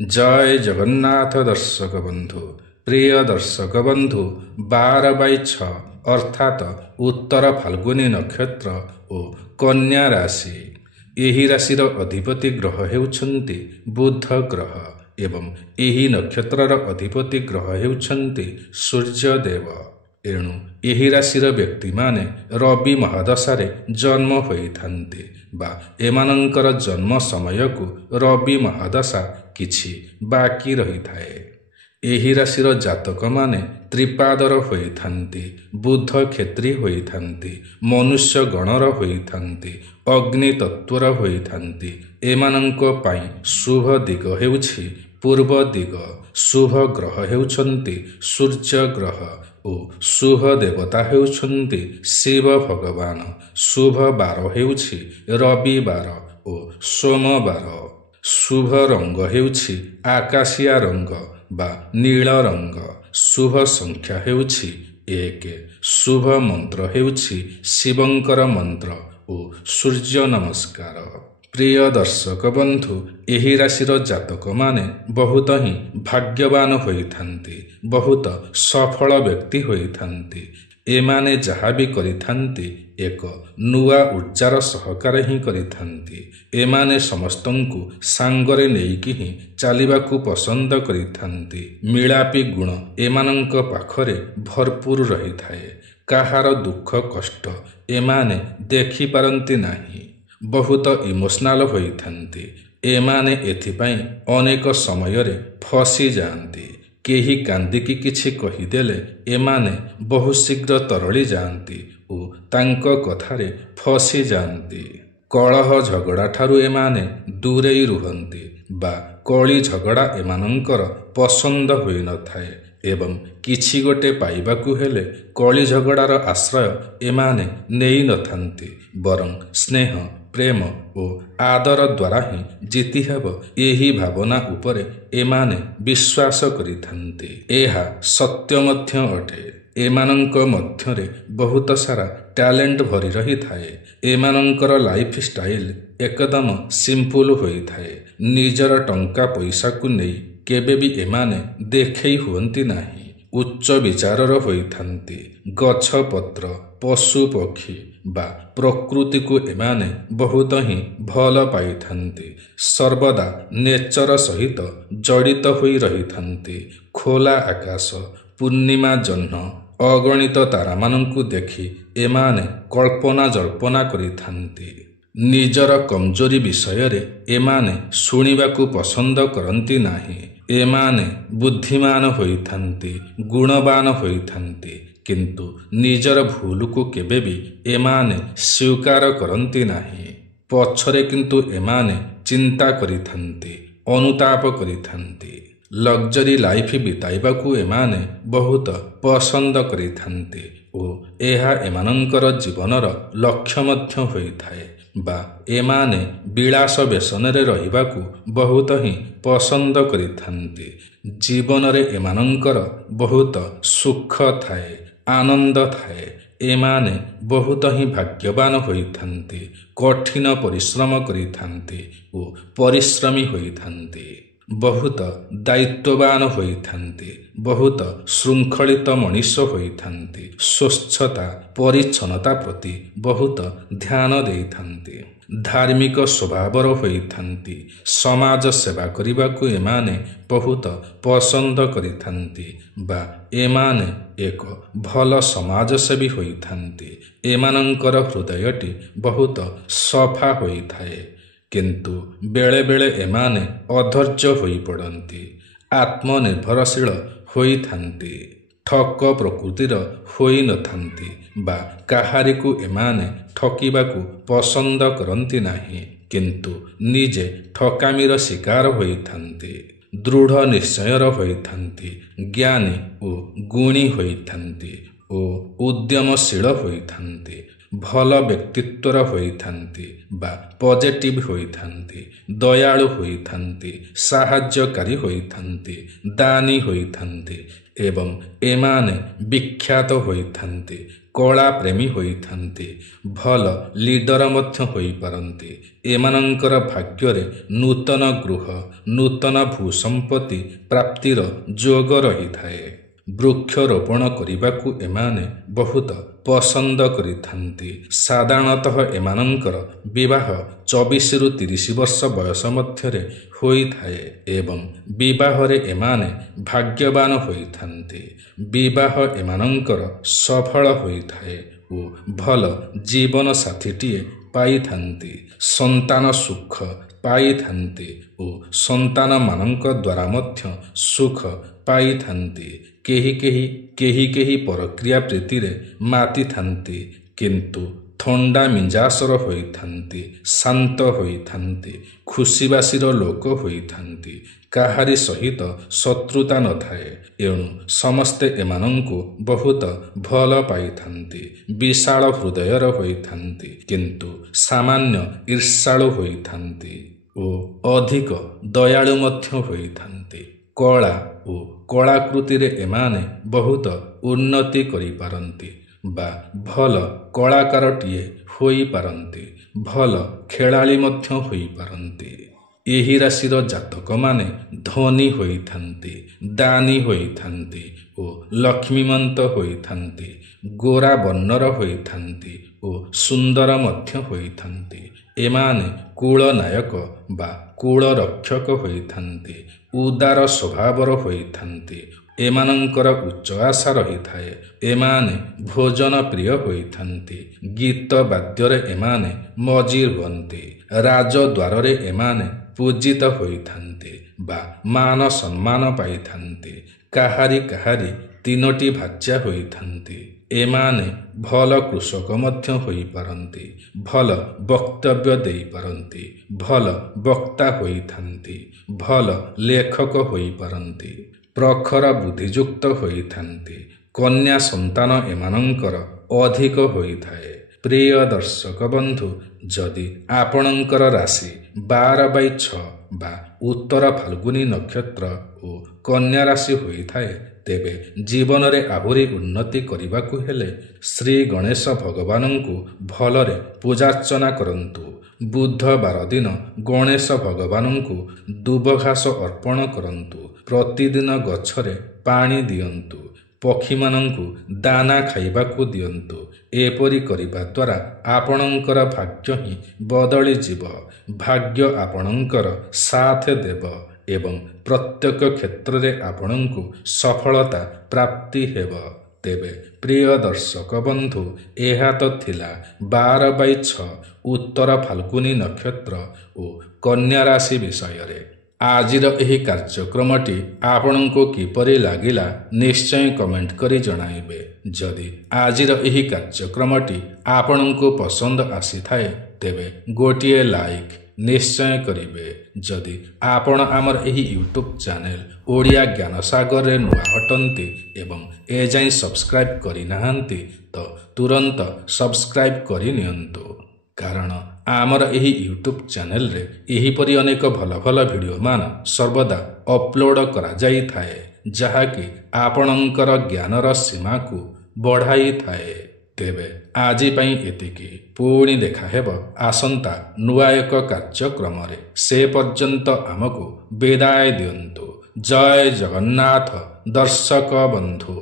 जय जगन्नाथ दर्शक बंधु प्रिय दर्शक बंधु 12/6 अर्थात उत्तर फाल्गुनी नक्षत्र और कन्या राशि। यही राशिर अधिपति ग्रह हेउछन्ति बुध ग्रह एवं यही नक्षत्रर अधिपति ग्रह हेउछन्ति सूर्यदेव। एणु यही राशिर व्यक्ति माने रवि महादशारे जन्म होइथान्ति बा एमानंकर जन्म समय को रवि महादशा किछि बाकी रही थाए। एही राशिर जातक माने त्रिपादर होइथान्ति, बुध क्षेत्री होइथान्ति, मनुष्य गणर होइथान्ति, अग्नि तत्वर होइथान्ति। एमानंको पाई शुभ दिग हेउछि पूर्व दिग। शुभ ग्रह हेउछन्ति सूर्य ग्रह ओ शुभ देवता हेउछन्ति शिव भगवान। शुभ बार हेउछि रविवार ओ सोमवार। शुभ रंग हेउछि आकाशिया रंग बा नील रंग। शुभ संख्या हेउछि 1। शुभ मंत्र हेउछि शिवंकर मंत्र ओ सूर्य नमस्कार। प्रिय दर्शक बंधु एही राशिर जातक माने बहुत ही भाग्यवान होइथान्ति, बहुत सफल व्यक्ति होइथान्ति। एमाने जहाँ भी करिथान्ति एक नुआ ऊर्जार सहकार ही करिथान्ति। एमाने समस्तंकु सांगरे नेइकी ही चालिबाकु पसंद करिथान्ति। मिलापी गुण एमानंक पाखरे भरपूर रही थाए। काहार दुख कष्ट एमाने देखि पारंती नाही। बहुत इमोशनाल होइथान्ति। एमाने एथिपाई अनेक समयरे फसी जाआन्ति। केही कांदिकी किछि कहिदेले एमाने बहु शीघ्र तरली जाआन्ति ओ तांको कथारे फसी जाआन्ति। कलह झगड़ा ठारू एमाने दूरेई रुहन्ति बा कली झगड़ा एमानंकर पसंद होई न थाए एवं किछि गोटे पाइबाकू हेले कली झगड़ार आश्रय एमाने नेई न थान्ति, बरं स्नेह प्रेम ओ आदर द्वारा ही जीति हेब एही भावना उपरे एमाने विश्वास करिथान्ति। एहा सत्य मध्य अटे। एमानंक मध्यरे बहुत सारा टैलेंट भरी रही थाए। एमानंकर लाइफ स्टाइल एकदम सिंपल होई थाए। निजर टंका पैसा को नहीं केबे भी एमाने देखई हुअन्ति नाही। उच्च विचारर होइथान्ति। गछ पत्र पशु पक्षी बा प्रकृति को एमाने बहुत ही भल पाइथान्ति। सर्वदा नेचर सहित जड़ित होई रहिथान्ति। खोला आकाश पूर्णिमा जह्न अगणित तारामानंकु देखि एमाने कल्पना जल्पना करिथान्ति। निजर कमजोरी विषयरे एमाने शुणिबाकू पसंद करन्ति नाही। एमाने बुद्धिमान होइथान्ति, गुणवान होइथान्ति, किंतु निजर भूल को केबे भी एमाने स्वीकार करन्ति नाही। पछरे किंतु एमाने चिंता करिथान्ति, अनुताप करिथान्ति। लग्जरी लाइफ बिताइबाकू एमाने बहुत पसंद करिथान्ति ओ एहा एमानंकर जीवनर लक्ष्य मध्य होइथाए बा एमाने विलास व्यसनरे रहिबाकू बहुत ही पसंद करिथान्ति। जीवनरे एमानंकर बहुत सुख थाए, आनंद थाए। एमाने बहुत ही भाग्यवान होइथान्ति। कठिन परिश्रम करिथान्ति ओ परिश्रमी होइथान्ति। बहुत दायित्ववान होइथान्ति। बहुत श्रृंखलित मनीष होइथान्ति। स्वच्छता परिच्छन्नता प्रति बहुत ध्यान देइथान्ति। धार्मिक स्वभावर होइथान्ति। समाज सेवा करिबाकू एमाने बहुत पसंद करिथान्ति बा एमाने एक भल समाजसेवी होइथान्ति। एमानंकर हृदयटी बहुत सफा होइथाए, किंतु बेले बेले एमाने अधैर्य होई पड़न्ति। आत्मनिर्भरशील होइथान्ति। ठक प्रकृतिर होई नथान्ति बा काहारिकू एमाने ठकिबाकू पसंद करन्ति नाही, किंतु निजे ठकामीर शिकार होइथान्ति। दृढ़ निश्चयर होइथान्ति। ज्ञानी ओ गुणी होइथान्ति ओ उद्यमशील होइथान्ति। भल व्यक्तित्वर होइथान्ति बा पॉजिटिव होइथान्ति। दयालु होइथान्ति। साहाय्यकारी होइथान्ति। दानी होइथान्ति एवं एमाने विख्यात होइथान्ति। କଳା ପ୍ରେମୀ ହୋଇଥାନ୍ତି। ଭଲ ଲିଡର ମଧ୍ୟ ହୋଇପାରନ୍ତି। ଏମାନଙ୍କର ଭାଗ୍ୟରେ ନୂତନ ଗୃହ, ନୂତନ ଭୂସମ୍ପତ୍ତି ପ୍ରାପ୍ତିର ଯୋଗ ରହିଥାଏ। ବୃକ୍ଷରୋପଣ କରିବାକୁ ଏମାନେ ବହୁତ ପସନ୍ଦ କରିଥାନ୍ତି। ସାଧାରଣତଃ ଏମାନଙ୍କର ବିବାହ 24ରୁ 30 ବର୍ଷ ବୟସ ମଧ୍ୟରେ ହୋଇଥାଏ ଏବଂ ବିବାହରେ ଏମାନେ ଭାଗ୍ୟବାନ ହୋଇଥାନ୍ତି। ବିବାହ ଏମାନଙ୍କର ସଫଳ ହୋଇଥାଏ ଓ ଭଲ ଜୀବନସାଥୀଟିଏ ପାଇଥାନ୍ତି। ସନ୍ତାନ ସୁଖ ପାଇଥାନ୍ତି ଓ ସନ୍ତାନମାନଙ୍କ ଦ୍ୱାରା ମଧ୍ୟ ସୁଖ ପାଇଥାନ୍ତି। କେହି ପରକ୍ରିୟା ପ୍ରୀତିରେ ମାତିଥାନ୍ତି, କିନ୍ତୁ ଥଣ୍ଡା ମିଜାଜର ହୋଇଥାନ୍ତି, ଶାନ୍ତ ହୋଇଥାନ୍ତି, ଖୁସିବାସିର ଲୋକ ହୋଇଥାନ୍ତି। କାହାରି ସହିତ ଶତ୍ରୁତା ନଥାଏ। ଏଣୁ ସମସ୍ତେ ଏମାନଙ୍କୁ ବହୁତ ଭଲ ପାଇଥାନ୍ତି। ବିଶାଳ ହୃଦୟର ହୋଇଥାନ୍ତି, କିନ୍ତୁ ସାମାନ୍ୟ ଈର୍ଷାଳୁ ହୋଇଥାନ୍ତି ଓ ଅଧିକ ଦୟାଳୁ ମଧ୍ୟ ହୋଇଥାନ୍ତି। କଳା ଓ କଳାକୃତିରେ ଏମାନେ ବହୁତ ଉନ୍ନତି କରିପାରନ୍ତି ବା ଭଲ କଳାକାରଟିଏ ହୋଇପାରନ୍ତି। ଭଲ ଖେଳାଳି ମଧ୍ୟ ହୋଇପାରନ୍ତି। ଏହି ରାଶିର ଜାତକମାନେ ଧନୀ ହୋଇଥାନ୍ତି, ଦାନୀ ହୋଇଥାନ୍ତି ଓ ଲକ୍ଷ୍ମୀମନ୍ତ ହୋଇଥାନ୍ତି। ଗୋରା ବର୍ଣ୍ଣର ହୋଇଥାନ୍ତି ଓ ସୁନ୍ଦର ମଧ୍ୟ ହୋଇଥାନ୍ତି। ଏମାନେ କୁଳନାୟକ ବା କୁଳରକ୍ଷକ ହୋଇଥାନ୍ତି। ଉଦାର ସ୍ୱଭାବର ହୋଇଥାନ୍ତି। ଏମାନଙ୍କର ଉଚ୍ଚ ଆଶା ରହିଥାଏ। ଏମାନେ ଭୋଜନ ପ୍ରିୟ ହୋଇଥାନ୍ତି। ଗୀତ ବାଦ୍ୟରେ ଏମାନେ ମଜି ହୁଅନ୍ତି। ରାଜଦ୍ୱାରରେ ଏମାନେ ପୂଜିତ ହୋଇଥାନ୍ତି ବା ମାନ ସମ୍ମାନ ପାଇଥାନ୍ତି। କାହାରି 3ଟି ଭାର୍ଯ୍ୟା ହୋଇଥାନ୍ତି। ଏମାନେ ଭଲ କୃଷକ ମଧ୍ୟ ହୋଇପାରନ୍ତି। ଭଲ ବକ୍ତବ୍ୟ ଦେଇପାରନ୍ତି। ଭଲ ବକ୍ତା ହୋଇଥାନ୍ତି। ଭଲ ଲେଖକ ହୋଇପାରନ୍ତି। ପ୍ରଖର ବୁଦ୍ଧିଯୁକ୍ତ ହୋଇଥାନ୍ତି। କନ୍ୟା ସନ୍ତାନ ଏମାନଙ୍କର ଅଧିକ ହୋଇଥାଏ। ପ୍ରିୟ ଦର୍ଶକ ବନ୍ଧୁ, ଯଦି ଆପଣଙ୍କର ରାଶି 12/6 ବା ଉତ୍ତର ଫାଲ୍ଗୁନୀ ନକ୍ଷତ୍ର ଓ କନ୍ୟା ରାଶି ହୋଇଥାଏ, ତେବେ ଜୀବନରେ ଆହୁରି ଉନ୍ନତି କରିବାକୁ ହେଲେ ଶ୍ରୀ ଗଣେଶ ଭଗବାନଙ୍କୁ ଭଲରେ ପୂଜାର୍ଚ୍ଚନା କରନ୍ତୁ। ବୁଧବାର ଦିନ ଗଣେଶ ଭଗବାନଙ୍କୁ ଦୁବଘାସ ଅର୍ପଣ କରନ୍ତୁ। ପ୍ରତିଦିନ ଗଛରେ ପାଣି ଦିଅନ୍ତୁ। ପକ୍ଷୀମାନଙ୍କୁ ଦାନା ଖାଇବାକୁ ଦିଅନ୍ତୁ। ଏପରି କରିବା ଦ୍ୱାରା ଆପଣଙ୍କର ଭାଗ୍ୟ ହିଁ ବଦଳିଯିବ। ଭାଗ୍ୟ ଆପଣଙ୍କର ସାଥ ଦେବ ଏବଂ ପ୍ରତ୍ୟେକ କ୍ଷେତ୍ରରେ ଆପଣଙ୍କୁ ସଫଳତା ପ୍ରାପ୍ତି ହେବ। ତେବେ ପ୍ରିୟ ଦର୍ଶକ ବନ୍ଧୁ, ଏହା ତ ଥିଲା 12/6 ଉତ୍ତର ଫାଲ୍ଗୁନୀ ନକ୍ଷତ୍ର ଓ କନ୍ୟା ରାଶି ବିଷୟରେ। ଆଜିର ଏହି କାର୍ଯ୍ୟକ୍ରମଟି ଆପଣଙ୍କୁ କିପରି ଲାଗିଲା ନିଶ୍ଚୟ କମେଣ୍ଟ କରି ଜଣାଇବେ। ଯଦି ଆଜିର ଏହି କାର୍ଯ୍ୟକ୍ରମଟି ଆପଣଙ୍କୁ ପସନ୍ଦ ଆସିଥାଏ, ତେବେ ଗୋଟିଏ ଲାଇକ୍ ନିଶ୍ଚୟ କରିବେ। ଯଦି ଆପଣ ଆମର ଏହି ୟୁଟ୍ୟୁବ୍ ଚ୍ୟାନେଲ ଓଡ଼ିଆ ଜ୍ଞାନସାଗରରେ ନୂଆ ଅଟନ୍ତି ଏବଂ ଏଯାଏଁ ସବସ୍କ୍ରାଇବ୍ କରିନାହାନ୍ତି, ତ ତୁରନ୍ତ ସବସ୍କ୍ରାଇବ୍ କରିନିଅନ୍ତୁ। କାରଣ ଆମର ଏହି ୟୁଟ୍ୟୁବ୍ ଚ୍ୟାନେଲରେ ଏହିପରି ଅନେକ ଭଲ ଭଲ ଭିଡ଼ିଓମାନ ସର୍ବଦା ଅପଲୋଡ଼ କରାଯାଇଥାଏ, ଯାହାକି ଆପଣଙ୍କର ଜ୍ଞାନର ସୀମାକୁ ବଢ଼ାଇଥାଏ। ତେବେ ଆଜି ପାଇଁ ଏତିକି। ପୁଣି ଦେଖାହେବ ଆସନ୍ତା ନୂଆ ଏକ କାର୍ଯ୍ୟକ୍ରମରେ। ସେ ପର୍ଯ୍ୟନ୍ତ ଆମକୁ ବିଦାୟ ଦିଅନ୍ତୁ। ଜୟ ଜଗନ୍ନାଥ ଦର୍ଶକ ବନ୍ଧୁ।